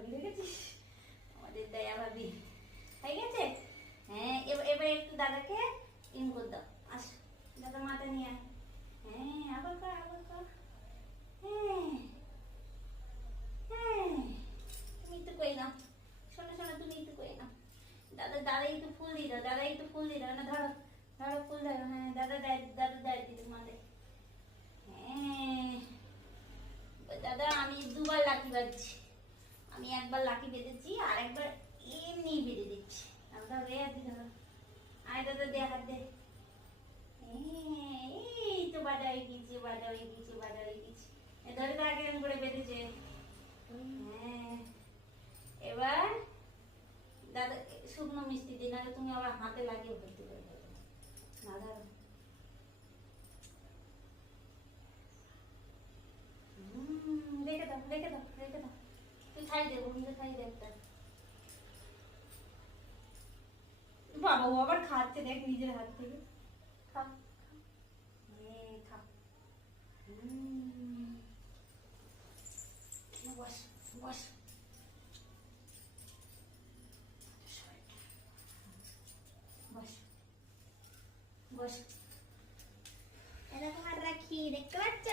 ভাবি দেখেছিস, আমাদের দয়া ভাবি হয়ে গেছে। হ্যাঁ, এবার একটু দাদাকে ইন করে দাও। আস, দাদা মাথা নিয়ে আয়। হ্যাঁ, আবার কর, আবার কর। হ্যাঁ হ্যাঁ, তুমি একটু কই নাও, শোনো শোনো, তুমি একটু কই নাও। দাদা দাদা একটু ফুল দিয়ে দাও, দাদা একটু ফুল দিয়ে দাও না, ধরো ধরো ফুল ধরো। হ্যাঁ, দাদা দেয়, দাদা দেয় দিদি মাদের। হ্যাঁ দাদা, আমি দুবার লাঠি বাজছি। আমি একবার লাঠি বেঁধেছি আর একবার এমনি বেঁধে দিচ্ছি। দাদা রে আদি ধরো, আয় দাদা দে, হাত দে। এই তো বাধা হয়ে গেছে, বাধা হয়ে গেছে, বাধা হয়ে গেছে। ধরে তো আগে করে বেঁধেছে। হ্যাঁ, এবার দাদা শুকনো মিষ্টি দিন, আগে তুমি আবার হাতে লাগিয়ে ভর্তি করে দেবে না। ধরো, রেখে দাও, রেখে দাও, রেখে দাও। তুই খাই দে, বন্ধু খাই দে একটা। বাবা, ও আবার খাচ্ছে দেখ নিজের হাত থেকে। খা, খা। বস বস বস বস। এরকম আর রাখি, দেখতে পাচ্ছ?